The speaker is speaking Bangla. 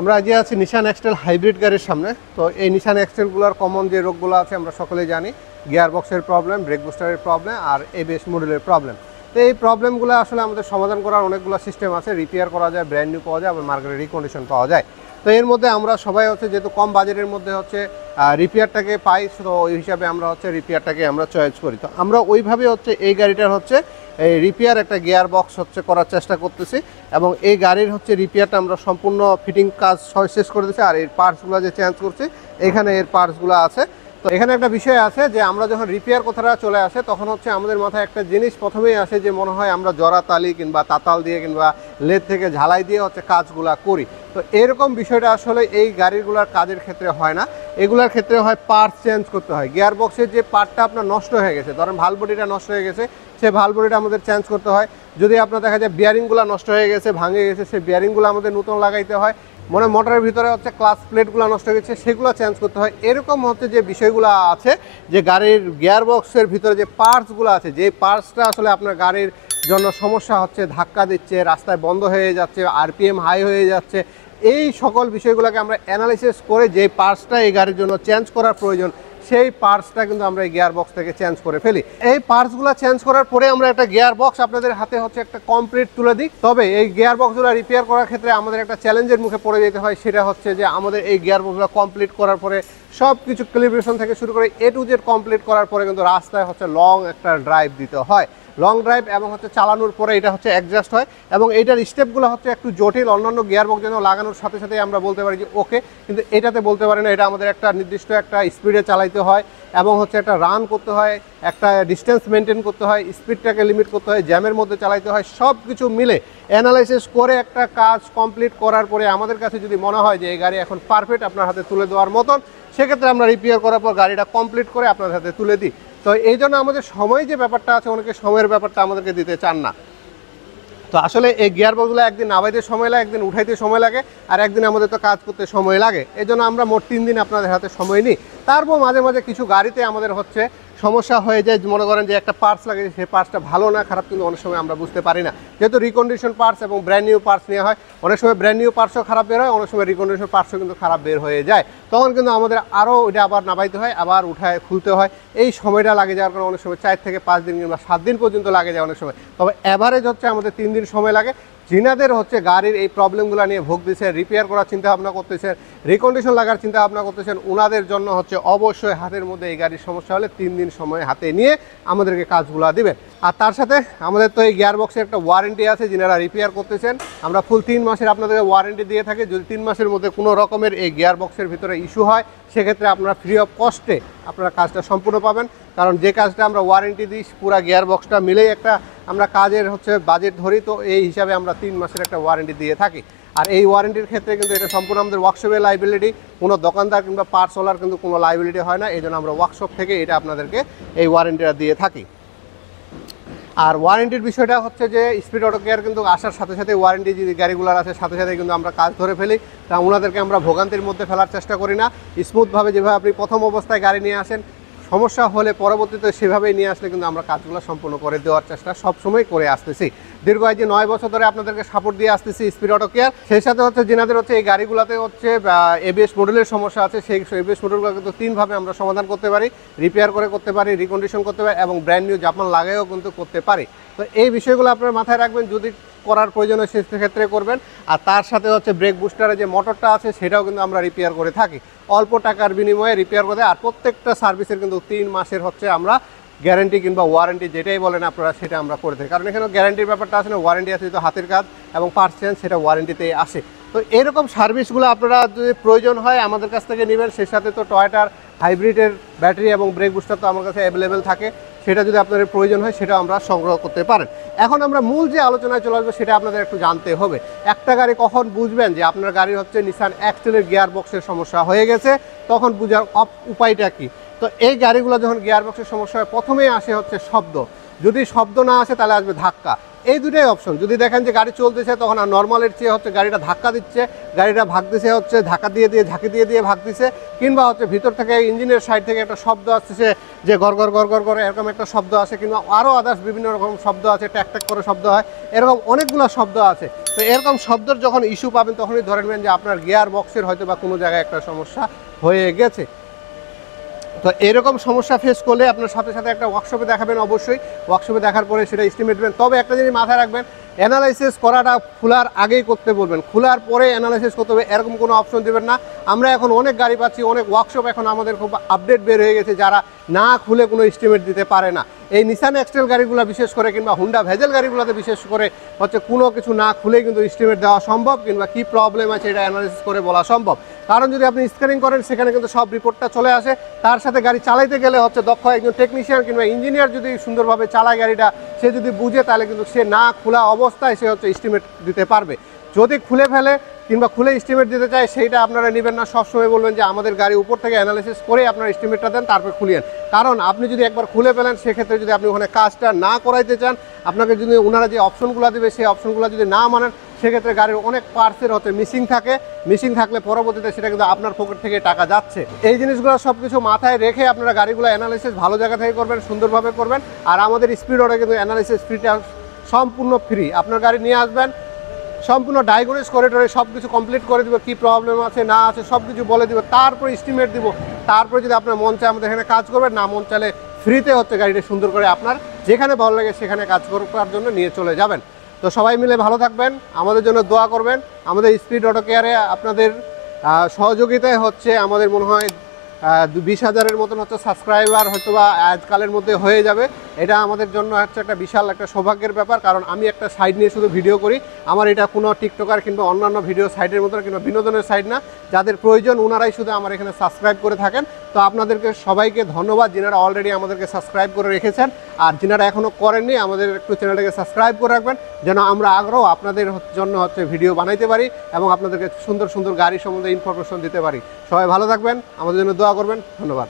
আমরা আজকে আছি নিশান এক্সটেল হাইব্রিড গাড়ির সামনে। তো এই নিশান এক্সটেলগুলোর কমন যে রোগগুলো আছে আমরা সকলেই জানি, গিয়ার বক্সের প্রবলেম, ব্রেক বুস্টারের প্রবলেম আর এবিএস মডেলের প্রবলেম। তো এই প্রবলেমগুলো আসলে আমাদের সমাধান করার অনেকগুলো সিস্টেম আছে। রিপেয়ার করা যায়, ব্র্যান্ড নিউ পাওয়া যায়, আবার মার্কেটে রিকন্ডিশন পাওয়া যায়। তো এর মধ্যে আমরা সবাই হচ্ছে যেহেতু কম বাজেটের মধ্যে হচ্ছে রিপেয়ারটাকে পাই, তো ওই হিসাবে আমরা হচ্ছে রিপেয়ারটাকে আমরা চয়েস করি। তো আমরা ওইভাবে হচ্ছে এই গাড়িটার হচ্ছে এই রিপেয়ার একটা গিয়ার বক্স হচ্ছে করার চেষ্টা করতেছি, এবং এই গাড়ির হচ্ছে রিপেয়ারটা আমরা সম্পূর্ণ ফিটিং কাজ শেষ করে দিচ্ছি। আর এর পার্টসগুলো যে চেঞ্জ করছি, এখানে এর পার্টসগুলো আছে। তো এখানে একটা বিষয় আছে যে আমরা যখন রিপেয়ার কথাটা চলে আসে, তখন হচ্ছে আমাদের মাথায় একটা জিনিস প্রথমেই আসে যে মনে হয় আমরা জরা তালি কিংবা তাতাল দিয়ে কিংবা লেদ থেকে ঝালাই দিয়ে হচ্ছে কাজগুলা করি। তো এরকম বিষয়টা আসলে এই গাড়িগুলোর কাজের ক্ষেত্রে হয় না। এগুলোর ক্ষেত্রে হয় পার্টস চেঞ্জ করতে হয়। গিয়ার বক্সের যে পার্টটা আপনার নষ্ট হয়ে গেছে, ধরেন ভালভ বডিটা নষ্ট হয়ে গেছে, সেই ভালভ বডিটা আমাদের চেঞ্জ করতে হয়। যদি আপনার দেখা যায় বিয়ারিংগুলো নষ্ট হয়ে গেছে, ভাঙে গেছে, সেই বিয়ারিংগুলো আমাদের নতুন লাগাইতে হয়। মোটরের ভিতরে হচ্ছে ক্লাচ প্লেটগুলো নষ্ট হয়ে গেছে, সেগুলো চেঞ্জ করতে হয়। এরকম হচ্ছে যে বিষয়গুলো আছে যে গাড়ির গিয়ার বক্সের ভিতরে যে পার্টসগুলো আছে, যে পার্টসটা আসলে আপনার গাড়ির জন্য সমস্যা হচ্ছে, ধাক্কা দিচ্ছে, রাস্তায় বন্ধ হয়ে যাচ্ছে, আরপিএম হাই হয়ে যাচ্ছে, এই সকল বিষয়গুলোকে আমরা অ্যানালাইসিস করে যে পার্টসটা এই গাড়ির জন্য চেঞ্জ করার প্রয়োজন, সেই পার্টসটা কিন্তু আমরা এই গিয়ার বক্স থেকে চেঞ্জ করে ফেলি। এই পার্টসগুলো চেঞ্জ করার পরে আমরা একটা গিয়ার বক্স আপনাদের হাতে হচ্ছে একটা কমপ্লিট তুলে দিই। তবে এই গিয়ার বক্সগুলো রিপেয়ার করার ক্ষেত্রে আমাদের একটা চ্যালেঞ্জের মুখে পড়ে যেতে হয়। সেটা হচ্ছে যে আমাদের এই গিয়ার বক্সগুলো কমপ্লিট করার পরে সব কিছু ক্যালিব্রেশন থেকে শুরু করে A to Z কমপ্লিট করার পরে কিন্তু রাস্তায় হচ্ছে লং একটা ড্রাইভ দিতে হয়। লং ড্রাইভ এবং হচ্ছে চালানোর পরে এটা হচ্ছে অ্যাডজাস্ট হয়, এবং এইটার স্টেপগুলো হচ্ছে একটু জটিল। অন্যান্য গিয়ার বক্স যেন লাগানোর সাথে সাথে আমরা বলতে পারি যে ওকে, কিন্তু এটাতে বলতে পারি না। এটা আমাদের একটা নির্দিষ্ট একটা স্পিডে চালাইতে হয়, এবং হচ্ছে একটা রান করতে হয়, একটা ডিস্টেন্স মেনটেন করতে হয়, স্পিডটাকে লিমিট করতে হয়, জ্যামের মধ্যে চালাইতে হয়। সব কিছু মিলে অ্যানালাইসিস করে একটা কাজ কমপ্লিট করার পরে আমাদের কাছে যদি মনে হয় যে এই গাড়ি এখন পারফেক্ট আপনার হাতে তুলে দেওয়ার মতন, সেক্ষেত্রে আমরা রিপেয়ার করার পর গাড়িটা কমপ্লিট করে আপনার হাতে তুলে দিই। তো এই জন্য আমাদের সময় যে ব্যাপারটা আছে, অনেকে সময়ের ব্যাপারটা আমাদেরকে দিতে চান না। তো আসলে এই গিয়ার বক্সগুলো একদিন নামাইতে সময় লাগে, একদিন উঠাইতে সময় লাগে, আর একদিন আমাদের তো কাজ করতে সময় লাগে। এই জন্য আমরা মোট 3 দিন আপনাদের হাতে সময় নিই। তারপর মাঝে মাঝে কিছু গাড়িতে আমাদের হচ্ছে সমস্যা হয়ে যায়, মনে করেন যে একটা পার্টস লাগে, সেই পার্টসটা ভালো না খারাপ কিন্তু অনেক সময় আমরা বুঝতে পারি না। যেহেতু রিকন্ডিশন পার্টস এবং ব্র্যান্ড নিউ পার্টস নেওয়া হয়, অনেক সময় ব্র্যান্ড নিউ পার্টসও খারাপ বের হয়, অনেক সময় রিকন্ডিশন পার্টসও কিন্তু খারাপ বের হয়ে যায়। তখন কিন্তু আমাদের আরও ওইটা আবার নামাইতে হয়, আবার উঠায় খুলতে হয়। এই সময়টা লাগে যাওয়ার কারণে অনেক সময় 4 থেকে 5 দিন কিংবা 7 দিন পর্যন্ত লাগে যায় অনেক সময়। তবে অ্যাভারেজ হচ্ছে আমাদের 3 দিন সময় লাগে। যিনাদের হচ্ছে গাড়ির এই প্রবলেমগুলো নিয়ে ভোগ দিচ্ছে, রিপেয়ার করার চিন্তা ভাবনা করতেছেন, রিকন্ডিশন লাগার চিন্তা ভাবনা করতেছেন, ওনাদের জন্য হচ্ছে অবশ্যই হাতের মধ্যে এই গাড়ির সমস্যা হলে 3 দিন সময় হাতে নিয়ে আমাদেরকে কাজগুলো দিবেন। আর তার সাথে আমাদের তো এই গিয়ার বক্সের একটা ওয়ারেন্টি আছে। যিনারা রিপেয়ার করতেছেন, আমরা ফুল 3 মাসের আপনাদেরকে ওয়ারেন্টি দিয়ে থাকি। যদি 3 মাসের মধ্যে কোনো রকমের এই গিয়ার বক্সের ভিতরে ইস্যু হয়, সেক্ষেত্রে আপনারা ফ্রি অফ কস্টে আপনারা কাজটা সম্পূর্ণ পাবেন। কারণ যে কাজটা আমরা ওয়ারেন্টি দিই, পুরা গিয়ার বক্সটা মিলেই একটা আমরা কাজের হচ্ছে বাজেট ধরি। তো এই হিসাবে আমরা 3 মাসের একটা ওয়ারেন্টি দিয়ে থাকি। আর এই ওয়ারেন্টির ক্ষেত্রে কিন্তু এটা সম্পূর্ণ আমাদের ওয়ার্কশপের লাইবিলিটি, কোনো দোকানদার কিংবা পার্টস ওলার কিন্তু কোনো লাইবিলিটি হয় না। এই জন্য আমরা ওয়ার্কশপ থেকে এটা আপনাদেরকে এই ওয়ারেন্টিটা দিয়ে থাকি। আর ওয়ারেন্টির বিষয়টা হচ্ছে যে স্পিড অটো কেয়ার কিন্তু আসার সাথে সাথে ওয়ারেন্টি যে গাড়িগুলোর আছে সাথে সাথে কিন্তু আমরা কাজ ধরে ফেলি। তা ওনাদেরকে আমরা ভোগান্তির মধ্যে ফেলার চেষ্টা করি না। স্মুথভাবে যেভাবে আপনি প্রথম অবস্থায় গাড়ি নিয়ে আসেন, সমস্যা হলে পরবর্তীতে সেভাবেই নিয়ে আসলে কিন্তু আমরা কাজগুলো সম্পূর্ণ করে দেওয়ার চেষ্টা সবসময় করে আসতেছি। দীর্ঘ এই যে 9 বছর ধরে আপনাদেরকে সাপোর্ট দিয়ে আসতেছি স্পিড অটো কেয়ার। সেই সাথে হচ্ছে যেনাদের হচ্ছে এই গাড়িগুলোতে হচ্ছে এবিএস মডেলের সমস্যা আছে, সেই এবিএস মডেলগুলো কিন্তু 3 ভাবে আমরা সমাধান করতে পারি। রিপেয়ার করে করতে পারি, রিকন্ডিশন করতে পারি, এবং ব্র্যান্ড নিউ জাপান লাগাইও কিন্তু করতে পারি। তো এই বিষয়গুলো আপনার মাথায় রাখবেন, যদি করার প্রয়োজন হয় সেক্ষেত্রে করবেন। আর তার সাথে হচ্ছে ব্রেক বুস্টারের যে মোটরটা আছে সেটাও কিন্তু আমরা রিপেয়ার করে থাকি অল্প টাকার বিনিময়ে রিপেয়ার করে। আর প্রত্যেকটা সার্ভিসের কিন্তু 3 মাসের হচ্ছে আমরা গ্যারান্টি কিংবা ওয়ারেন্টি যেটাই বলেন আপনারা, সেটা আমরা করে থাকি। কারণ এখানে গ্যারান্টির ব্যাপারটা আছে না, ওয়ারেন্টি আছে তো হাতের কাজ এবং পার্টস চেঞ্জ সেটা ওয়ারেন্টিতেই আসে। তো এরকম সার্ভিসগুলো আপনারা যদি প্রয়োজন হয় আমাদের কাছ থেকে নেবেন। সেই সাথে তো টয়োটার হাইব্রিডের ব্যাটারি এবং ব্রেক বুস্টার তো আমার কাছে অ্যাভেলেবেল থাকে, সেটা যদি আপনাদের প্রয়োজন হয় সেটা আমরা সংগ্রহ করতে পারেন। এখন আমরা মূল যে আলোচনায় চলে আসবো সেটা আপনাদের একটু জানতে হবে। একটা গাড়ি কখন বুঝবেন যে আপনার গাড়ির হচ্ছে নিসান এক্সটেলের গিয়ার বক্সের সমস্যা হয়ে গেছে, তখন বোঝার উপায়টা কি? তো এই গাড়িগুলো যখন গিয়ার বক্সের সমস্যা হয়, প্রথমেই আসে হচ্ছে শব্দ। যদি শব্দ না আসে তাহলে আসবে ধাক্কা। এই দুটাই অপশন। যদি দেখেন যে গাড়ি চলতেছে তখন আর নর্মালের চেয়ে হচ্ছে গাড়িটা ধাক্কা দিচ্ছে, গাড়িটা ভাগতেছে হচ্ছে ধাক্কা দিয়ে দিয়ে ঝাঁকি দিয়ে দিয়ে ভাগতেছে, কিংবা হচ্ছে ভিতর থেকে ইঞ্জিনের সাইড থেকে একটা শব্দ আসতেছে যে গড় গড় গড় গড় করে এরকম একটা শব্দ আসে, কিংবা আরও আদার্স বিভিন্ন রকম শব্দ আছে, ট্যাক ট্যাক করে শব্দ হয়, এরকম অনেকগুলো শব্দ আছে। তো এরকম শব্দের যখন ইস্যু পাবেন তখনই ধরে নেবেন যে আপনার গিয়ার বক্সের হয়তো বা কোনো জায়গায় একটা সমস্যা হয়ে গেছে। তো এরকম সমস্যা ফেস করলে আপনার সাথে সাথে একটা ওয়ার্কশপে দেখাবেন, অবশ্যই ওয়ার্কশপে দেখার পরে সেটা এস্টিমেট দেবেন। তবে একটা জিনিস মাথায় রাখবেন, অ্যানালাইসিস করাটা খোলার আগেই করতে বলবেন, খোলার পরে অ্যানালাইসিস করতে হবে এরকম কোনো অপশন দেবেন না। আমরা এখন অনেক গাড়ি পাচ্ছি, অনেক ওয়ার্কশপ এখন আমাদের খুব আপডেট বের হয়ে গেছে, যারা না খুলে কোনো এস্টিমেট দিতে পারে না। এই নিসান এক্সটেল গাড়িগুলো বিশেষ করে কিংবা হুন্ডা ভেজেল গাড়িগুলোতে বিশেষ করে হচ্ছে কোনো কিছু না খুলেই কিন্তু এস্টিমেট দেওয়া সম্ভব, কিংবা কী প্রবলেম আছে এটা অ্যানালাইসিস করে বলা সম্ভব। কারণ যদি আপনি স্ক্যানিং করেন সেখানে কিন্তু সব রিপোর্টটা চলে আসে। তার সাথে গাড়ি চালাইতে গেলে হচ্ছে দক্ষ একজন টেকনিশিয়ান কিংবা ইঞ্জিনিয়ার যদি সুন্দরভাবে চালায় গাড়িটা, সে যদি বুঝে তাহলে কিন্তু সে না খোলা অবস্থায় সে হচ্ছে এস্টিমেট দিতে পারবে। যদি খুলে ফেলে কিংবা খুলে এস্টিমেট দিতে চায় সেইটা আপনারা নেবেন না। সবসময় বলবেন যে আমাদের গাড়ি উপর থেকে অ্যানালাইসিস করে আপনার এস্টিমেটটা দেন, তারপর খুলিয়েন। কারণ আপনি যদি একবার খুলে ফেলেন সেক্ষেত্রে যদি আপনি ওখানে কাজটা না করাইতে চান, আপনাকে যদি ওনারা যে অপশনগুলো দেবে সেই অপশনগুলো যদি না মানেন, সেক্ষেত্রে গাড়ির অনেক পার্টসের হচ্ছে মিসিং থাকে। মিসিং থাকলে পরবর্তীতে সেটা কিন্তু আপনার পকেট থেকে টাকা যাচ্ছে। এই জিনিসগুলো সব কিছু মাথায় রেখে আপনারা গাড়িগুলো অ্যানালাইসিস ভালো জায়গা থেকে করবেন, সুন্দরভাবে করবেন। আর আমাদের স্পিড অর্ডারে কিন্তু অ্যানালাইসিস ফ্রিটা সম্পূর্ণ ফ্রি। আপনার গাড়ি নিয়ে আসবেন, সম্পূর্ণ ডায়াগনোস করে টরে সব কিছু কমপ্লিট করে দিব, কী প্রবলেম আছে না আছে সব কিছু বলে দিব, তারপর এস্টিমেট দিব। তারপরে যদি আপনার মন চায় আমাদের এখানে কাজ করবেন, না মন চাইলে ফ্রিতে হচ্ছে গাড়িটা সুন্দর করে আপনার যেখানে ভালো লাগে সেখানে কাজ করার জন্য নিয়ে চলে যাবেন। তো সবাই মিলে ভালো থাকবেন, আমাদের জন্য দোয়া করবেন। আমাদের স্পিড অটো কেয়ারে আপনাদের সহযোগিতায় হচ্ছে আমাদের মনে হয় 20,000-এর মতন হচ্ছে সাবস্ক্রাইবার হয়তো বা আজকালের মধ্যে হয়ে যাবে। এটা আমাদের জন্য হচ্ছে একটা বিশাল একটা সৌভাগ্যের ব্যাপার। কারণ আমি একটা সাইড নিয়ে শুধু ভিডিও করি, আমার এটা কোনো টিকটকার কিংবা অন্যান্য ভিডিও সাইডের মতন কিংবা বিনোদনের সাইড না। যাদের প্রয়োজন ওনারাই শুধু আমার এখানে সাবস্ক্রাইব করে থাকেন। তো আপনাদেরকে সবাইকে ধন্যবাদ যিনারা অলরেডি আমাদেরকে সাবস্ক্রাইব করে রেখেছেন, আর যিনারা এখনও করেননি আমাদের একটু চ্যানেলটাকে সাবস্ক্রাইব করে রাখবেন, যেন আমরা আগ্রহ আপনাদের জন্য হচ্ছে ভিডিও বানাইতে পারি এবং আপনাদেরকে সুন্দর সুন্দর গাড়ি সম্বন্ধে ইনফরমেশন দিতে পারি। সবাই ভালো থাকবেন, আমাদের জন্য দোয়া করবেন। ধন্যবাদ।